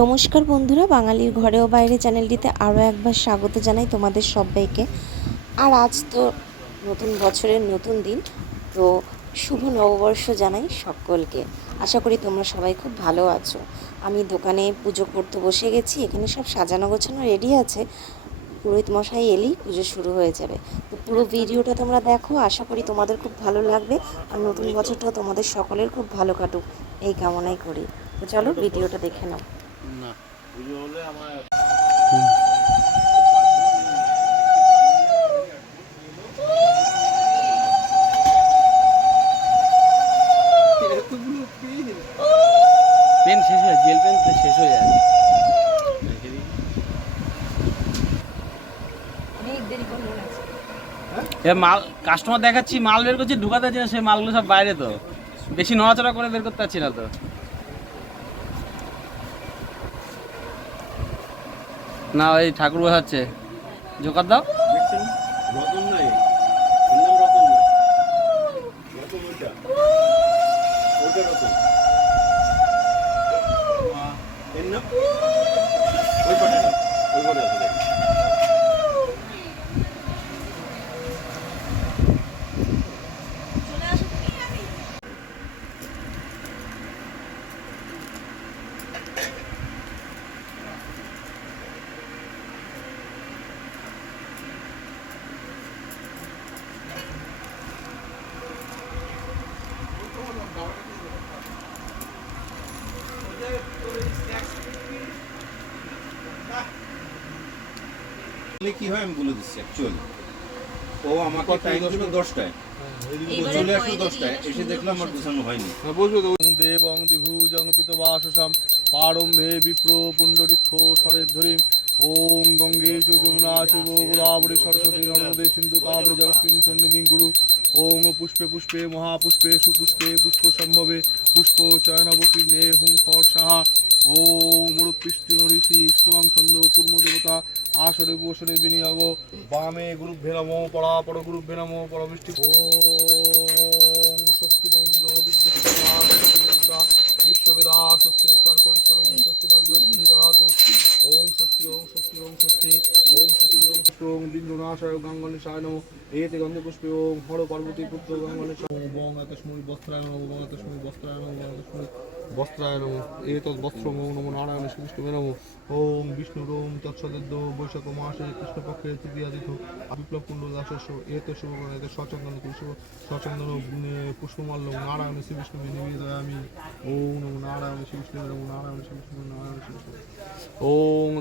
নমস্কার বন্ধুরা, বাঙালির ঘরে ও বাইরে চ্যানেলটিতে আরও একবার স্বাগত জানাই তোমাদের সবাইকে। আর আজ তো নতুন বছরের নতুন দিন, তো শুভ নববর্ষ জানাই সকলকে। আশা করি তোমরা সবাই খুব ভালো আছো। আমি দোকানে পুজো করতে বসে গেছি, এখানে সব সাজানো গোছানো রেডি আছে। পুরোহিত মশাই এলেই পুজো শুরু হয়ে যাবে। তো পুরো ভিডিওটা তোমরা দেখো, আশা করি তোমাদের খুব ভালো লাগবে। আর নতুন বছরটা তোমাদের সকলের খুব ভালো কাটুক এই কামনাই করি। তো চলো ভিডিওটা দেখে নাও। না পুজো হলে আমার পেন শেষ হয়ে জেল পেন তো শেষ হয়ে যায়। এবার মাল কাস্টমার দেখাচ্ছি, মাল বের করছি, ঢুকাতে পারছি না, সেই মালগুলো সব বাইরে, তো বেশি নড়াচড়া করে বের করতে পারছি না। তো না ওই ঠাকুর বসাচ্ছে, জোকার দাও। রতন নাই, এর নাম রতন না, রতন ওইটা, ওইটা রতন, এর নাম ওই পাটা, ওই পাটা আছে। কি হয় আমি বলে দিচ্ছি। অ্যাকচুয়ালি ও আমাকে টাইম দিল 10টায়, চলে আসলো 10টায়, এসে দেখলাম আমার গোছানো হয়নি। দেবং দিভুজং পিতবাসসাম পারম্ভে বিপ্র পুণ্ডরিক্ষ শরের ধরিম ওম গঙ্গে চ যমুনা চৈব গোদাবরী সরস্বতী নর্মদে সিন্ধু কাবেরী জলস্মিন সন্নিধিং গুরু ওম পুষ্পে পুষ্পে মহাপুষ্পে সুপুষ্পে পুষ্প সম্ভবে পুষ্প চয়নবকীর্ণে হুং ফট সাহা ওম মুরুপৃষ্টি ঋষি স্থলং ছন্দ কুর্ম দেবতা আসরে উপসরে বিনিয়োগ বামে গুরুভ্যে নমো পরাপর গুরুভ্যে নমো পরমিষ্টি ওম স্বস্তি ইন্দ্র বিদ্যুৎ বিশ্ববেদা স্বস্তি নস্তার করিষ্ঠ স্বস্তি বৃহস্পতি দাতু ওম স্বস্তি ওম স্বস্তি ওম স্বস্তি ওম স্বস্তি ওম স্বস্তি ওম বিন্দুনাশায় গঙ্গনেশায় নমো এতে গন্ধপুষ্পে ওম হর পার্বতী পুত্র গঙ্গনেশায় বঙ্গাতস্মৈ বস্ত্রায় নমো বঙ্গাতস্মৈ বস্ত্রায় নমো বঙ্গাতস্মৈ বস্ত্রায় নমো এতৎ বস্ত্রম নমো নারায়ণ শ্রীবিষ্ণুবে নমো ওম বিষ্ণুর ওম তৎসদ্য বৈশাখ মাসে কৃষ্ণপক্ষে তৃতীয়া তিথ বিপ্লব কুণ্ড দাসস্য এত শুভকরণ এত সচন্দন তুলসী সচন্দন পুষ্পমাল্য নারায়ণ শ্রীবিষ্ণু নিবেদয়ামি ওম নমো নারায়ণ শ্রীবিষ্ণু নমো নারায়ণ শ্রীবিষ্ণু নারায়ণ শ্রীবিষ্ণু ওম